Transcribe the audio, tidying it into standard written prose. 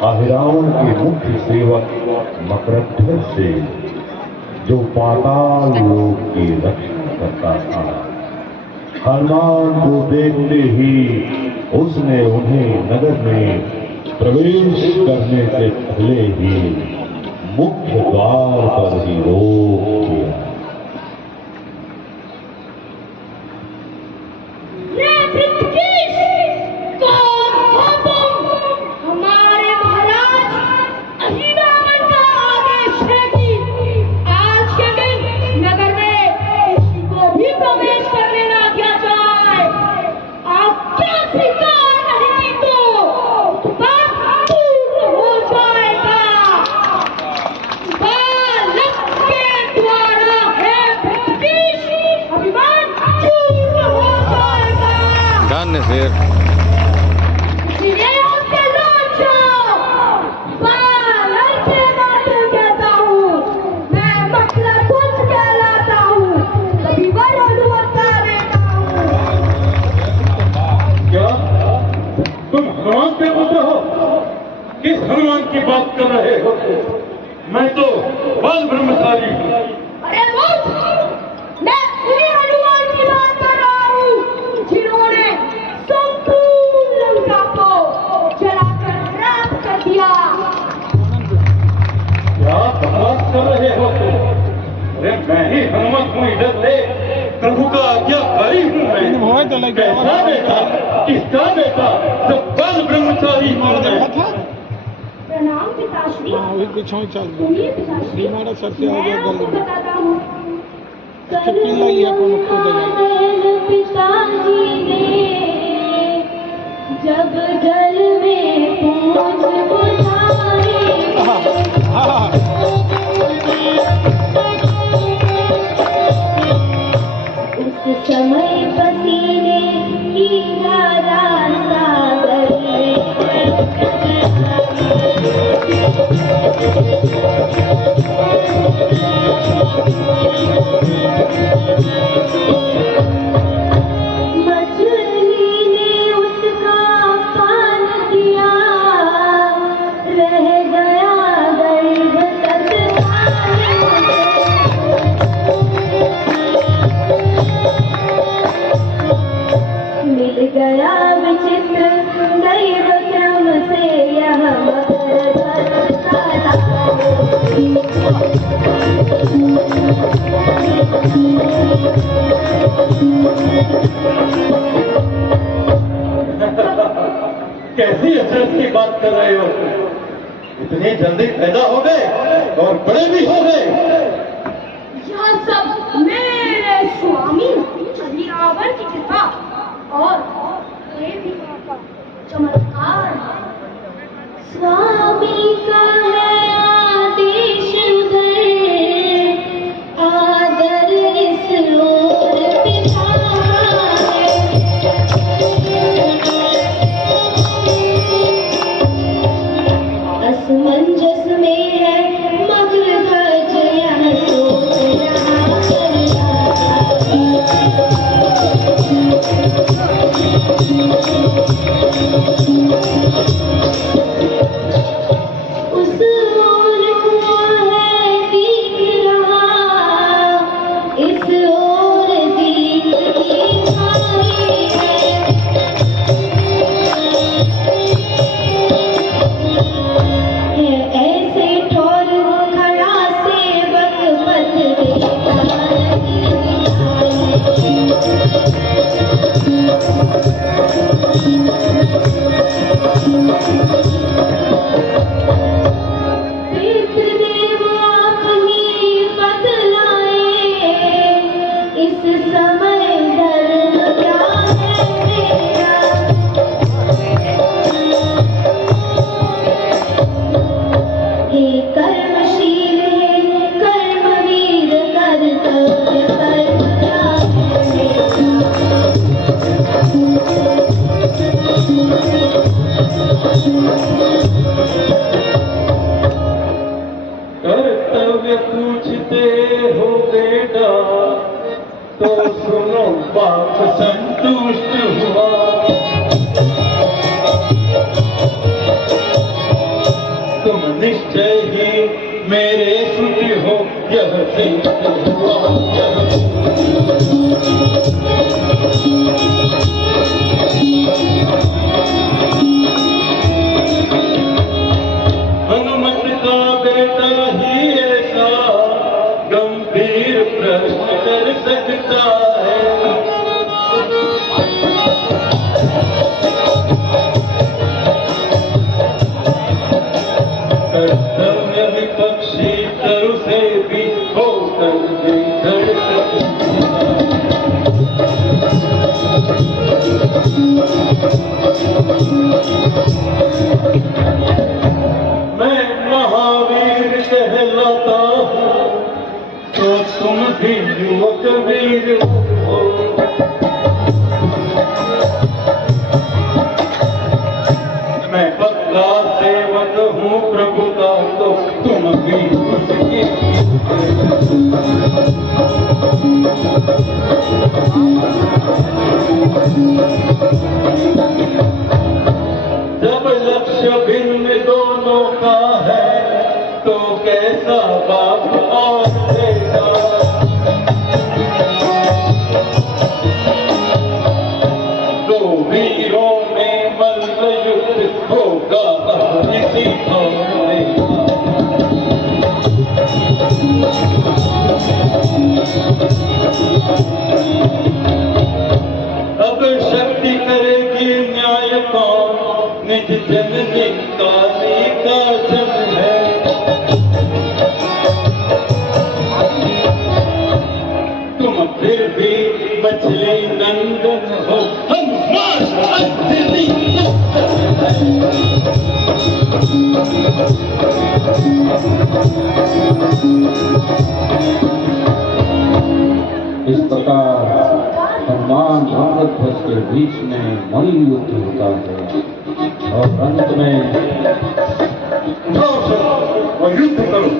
अहिरावण के मुख्य सेवक मकरध्वज से, जो पाताल लोक की रक्षा करता था। हनुमान को देखते ही उसने उन्हें नगर में प्रवेश करने से पहले ही मुख्य द्वार पर ही रोक दिया। किस हनुमान की बात कर रहे हो? मैं तो बाल ब्रह्मचारी हूँ। अरे मूर्ख! मैं उन्हीं हनुमान की बात कर रहा हूँ जिन्होंने संपूर्ण लंका को जलाकर राख कर दिया। क्या बकवास कर रहे हो तुम? अरे मैं ही हनुमान हूँ, इधर ले। प्रभु का आज्ञाकारी हूँ मैं। कैसा बेटा? किसका बेटा? जो बाल ब्रह्मचारी हूँ मैं। प्रणाम पिताश्री। सुनिए पिताश्री, मैं आपको बताता हूँ। पिताजी ने जब जल में पूछ बुझाई, उस समय पसीने की धारा सागर मछली ने उसका पान किया, रह गया गर्भ तक मिल गया विचित्र दैव क्रम से यह कैसी अचरज की बात कर रहे हो? इतनी जल्दी पैदा हो गए और बड़े भी हो गए। यह सब मेरे स्वामी अहिरावण की कृपा और देवी का चमत्कार। स्वामी का है आदेश उधर, आदर इस ओर पिता है। असमंजस में है मगरध्वज, यह सोच रहा उस ओर है दिख रहा, इस ओर दिखाई है ऐसे ठोर खड़ा सेवक पथ देखा पितृदेव आप ही बतलाए, इस समय धर्म क्या है मेरा। हे कर्मशील है कर्मवीर, कर्तव्य कर्म क्या कर्तव्य पूछते हो बेटा, तो सुनो बाप संतुष्ट हुआ। मेरे सुधि हो यह सिंह हुआ यह हनुमत का बेटा ही ऐसा गंभीर प्रश्न कर सकता है। कर्तव्य विपक्षी तरु से भी होकर मैं महावीर कहलाता हूँ तो तुम भी युवक वीर हो। मैं पक्का सेवक हूँ प्रभु का तो तुम भी उसकी। जब लक्ष्य भिन्न दोनों का है तो कैसा बाप और बेटा। दो वीरों में मल्ल युद्ध होगा इसी अब शक्ति करेगी न्याय कौन निज जननी काली का जन है। तुम फिर भी मछली नंदन हो हनुमान असली इस प्रकार हनुमान भगवत के बीच में मल्ल युद्ध होता है और अंत में उठाओ सर और युद्ध करो।